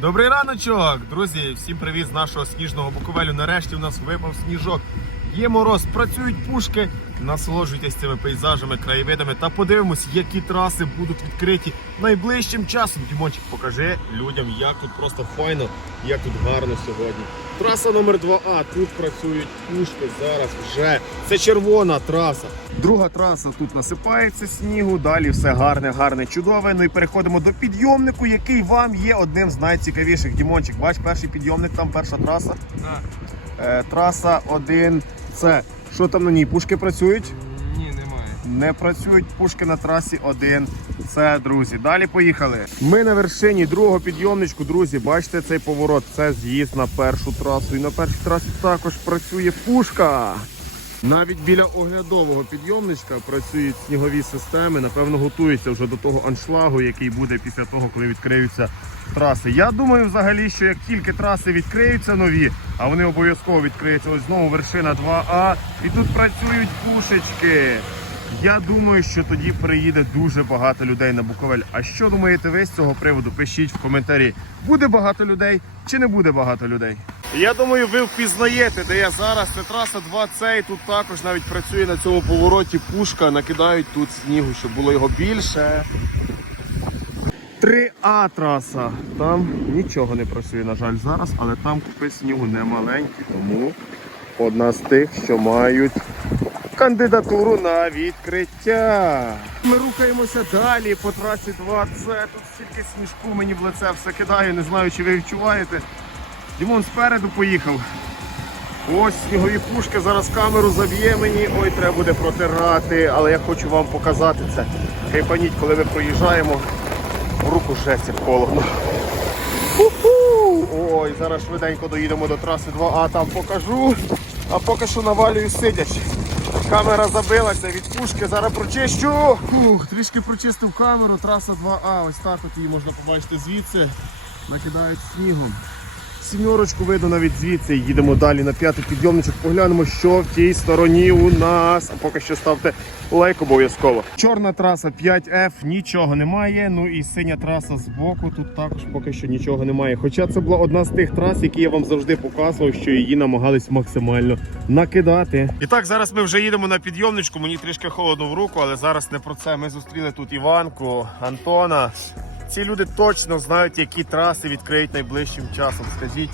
Добрий раночок, друзі! Всім привіт з нашого сніжного буковелю. Нарешті у нас випав сніжок. Є мороз, працюють пушки. Насолоджуйтесь цими пейзажами, краєвидами та подивимось, які траси будуть відкриті найближчим часом. Дімончик, покажи людям, як тут просто файно, як тут гарно сьогодні. Траса номер 2А. Тут працюють пушки зараз вже. Це червона траса. Друга траса тут насипається снігу. Далі все гарне, гарне, чудове. Ну і переходимо до підйомнику, який вам є одним з найцікавіших. Дімончик, бач, перший підйомник, там перша траса. Е, траса 1 С. Що там на ній? Пушки працюють? Ні, немає. Не працюють пушки на трасі 1 Це, друзі. Далі поїхали. Ми на вершині другого підйомничку, друзі. Бачите цей поворот? Це з'їзд на першу трасу. І на першій трасі також працює пушка. Навіть біля оглядового підйомничка працюють снігові системи. Напевно, готуються вже до того аншлагу, який буде після того, коли відкриються траси. Я думаю, взагалі, що як тільки траси відкриються нові, а вони обов'язково відкриються, ось знову вершина 2А, і тут працюють пушечки. Я думаю, що тоді приїде дуже багато людей на Буковель. А що думаєте ви з цього приводу? Пишіть в коментарі. Буде багато людей чи не буде багато людей? Я думаю, ви впізнаєте, де я зараз. Це траса 2C, і тут також навіть працює на цьому повороті пушка. Накидають тут снігу, щоб було його більше. 3А траса. Там нічого не працює, на жаль, зараз, але там купи снігу не маленькі, тому одна з тих, що мають кандидатуру на відкриття. Ми рухаємося далі по трасі 2C. Тут стільки сніжку мені в лице все кидає, не знаю, чи ви відчуваєте. Дімон спереду поїхав. Ось снігові пушки, зараз камеру заб'є мені. Ой, треба буде протирати, але я хочу вам показати це. Хайпаніть, коли ми проїжджаємо. Руку як холодно. Ой, зараз швиденько доїдемо до траси 2А, там покажу. А поки що навалюю сидячи. Камера забилася від пушки, зараз прочищу. Фух, трішки прочистив камеру, траса 2А. Ось так от її можна побачити звідси. Накидають снігом. Сімерочку видно навіть звідси. Їдемо далі на п'ятий підйомничок. Поглянемо, що в тій стороні у нас. А поки що ставте лайк обов'язково. Чорна траса 5F, нічого немає. Ну і синя траса з боку. Тут також поки що нічого немає. Хоча це була одна з тих трас, які я вам завжди показував, що її намагались максимально накидати. І так, зараз ми вже їдемо на підйомничку. Мені трішки холодно в руку, але зараз не про це. Ми зустріли тут Іванку, Антона. Ці люди точно знають, які траси відкриють найближчим часом. Скажіть,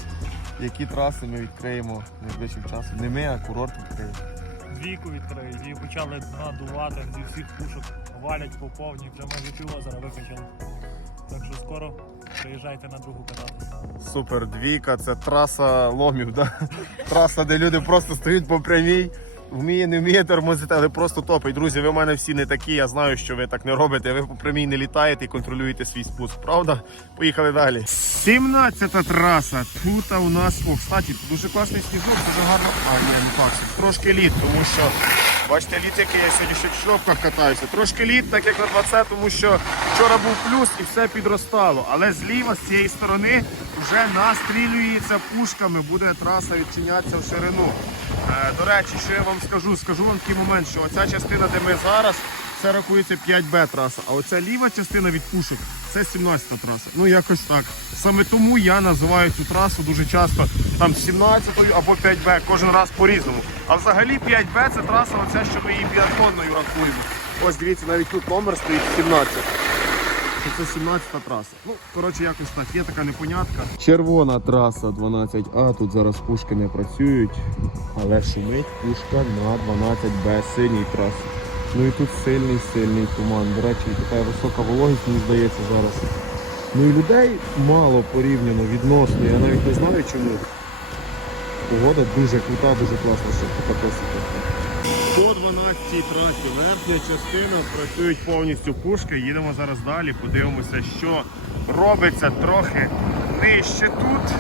які траси ми відкриємо найближчим часом. Не ми, а курорт відкриє. Двійку відкриють, її почали надувати зі всіх пушок, валять по повній, вже майже півозера викачали. Так що скоро приїжджайте на другу кататися. Супер, двійка, це траса ломів, да? траса, де люди просто стоять по прямій. Вміє, не вміє тормозити, але просто топить. Друзі, ви в мене всі не такі. Я знаю, що ви так не робите. Ви по прямій не літаєте і контролюєте свій спуск. Правда? Поїхали далі. 17-та траса. Тут у нас, о, кстати, дуже класний сніжок, дуже гарно. А, ні, не так. Трошки лід, тому що. Бачите, лід, який я сьогодні ще в шльопках катаюся. Трошки лід, так як на 20, тому що вчора був плюс і все підростало. Але зліва, з цієї сторони, вже настрілюється пушками, буде траса відчинятися в ширину. Е, До речі, що я вам скажу? Скажу вам такий момент, що оця частина, де ми зараз, це рахується 5Б траса, а оця ліва частина від пушок це 17 та траса. Ну якось так. Саме тому я називаю цю трасу дуже часто там 17 або 5Б, кожен раз по-різному. А взагалі 5Б це траса, оця, що ми її біатлонною рахуємо. Ось дивіться, навіть тут номер стоїть 17 що це 17-та траса. Ну, коротше, якось так, є така непонятка. Червона траса 12А, тут зараз пушки не працюють, але шумить пушка на 12Б синій трасі. Ну і тут сильний, сильний туман. До речі, така висока вологість, мені здається, зараз. Ну і людей мало порівняно відносно. Я навіть не знаю чому. Погода дуже крута, дуже класна, щоб покататися. По 12 трасі верхня частина працюють повністю пушки. Їдемо зараз далі, подивимося, що робиться трохи нижче тут.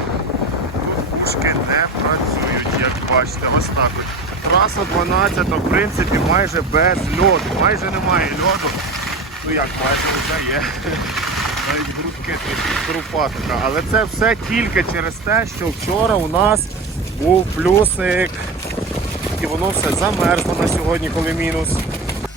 Пушки не працюють, як бачите, ось так. Траса 12, в принципі, майже без льоду. Майже немає льоду. Ну як, майже вже є. Навіть грудки крупа така. Але це все тільки через те, що вчора у нас був плюсик. І воно все замерзло на сьогодні, коли мінус.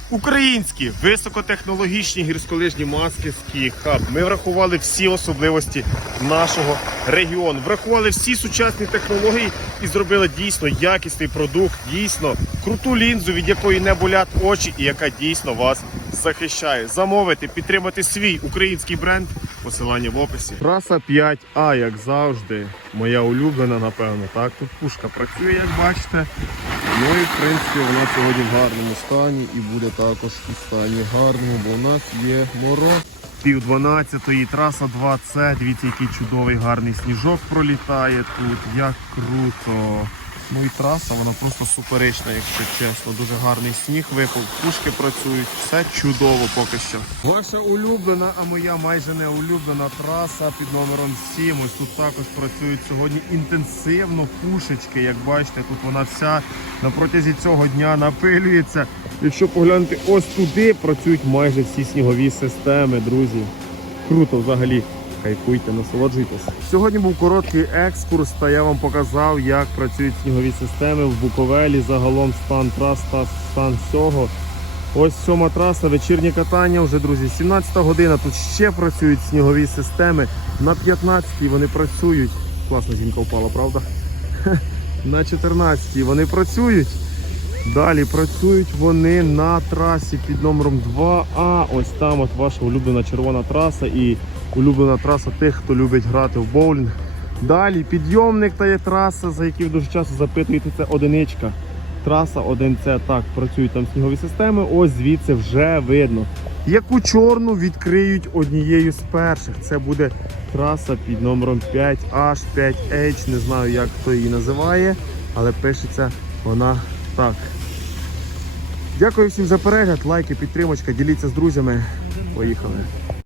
Українські високотехнологічні гірськолижні маски Ski Hub. Ми врахували всі особливості нашого регіону, врахували всі сучасні технології і зробили дійсно якісний продукт, дійсно круту лінзу, від якої не болять очі, і яка дійсно вас захищає. Замовити, підтримати свій український бренд. Посилання в описі. Траса 5А, як завжди, моя улюблена, напевно. Так, тут пушка працює, як бачите. Ну і в принципі вона сьогодні в гарному стані і буде також у стані гарному, бо у нас є мороз. Пів 12-ї, траса 2С. Дивіться, який чудовий гарний сніжок пролітає тут. Як круто. Ну і траса, вона просто суперечна, якщо чесно. Дуже гарний сніг випав, пушки працюють, все чудово поки що. Ваша улюблена, а моя майже не улюблена траса під номером 7. Ось тут також працюють сьогодні інтенсивно пушечки. Як бачите, тут вона вся на протязі цього дня напилюється. Якщо поглянути ось туди, працюють майже всі снігові системи, друзі. Круто взагалі. Кайфуйте, насолоджуйтесь. Сьогодні був короткий екскурс, та я вам показав, як працюють снігові системи в Буковелі. Загалом стан трас та стан всього. Ось сьома траса, вечірнє катання вже, друзі. 17 година. Тут ще працюють снігові системи. На 15-й вони працюють. Класна жінка впала, правда? На 14-й вони працюють. Далі працюють вони на трасі під номером 2А. Ось там от ваша улюблена червона траса і улюблена траса тих, хто любить грати в боулінг. Далі підйомник та є траса, за які дуже часто запитуєте, це одиничка. Траса 1С. Так, працюють там снігові системи. Ось звідси вже видно. Яку чорну відкриють однією з перших. Це буде траса під номером 5H, 5H, не знаю, як хто її називає, але пишеться вона так. Дякую всім за перегляд, лайки, підтримочка, діліться з друзями. Поїхали.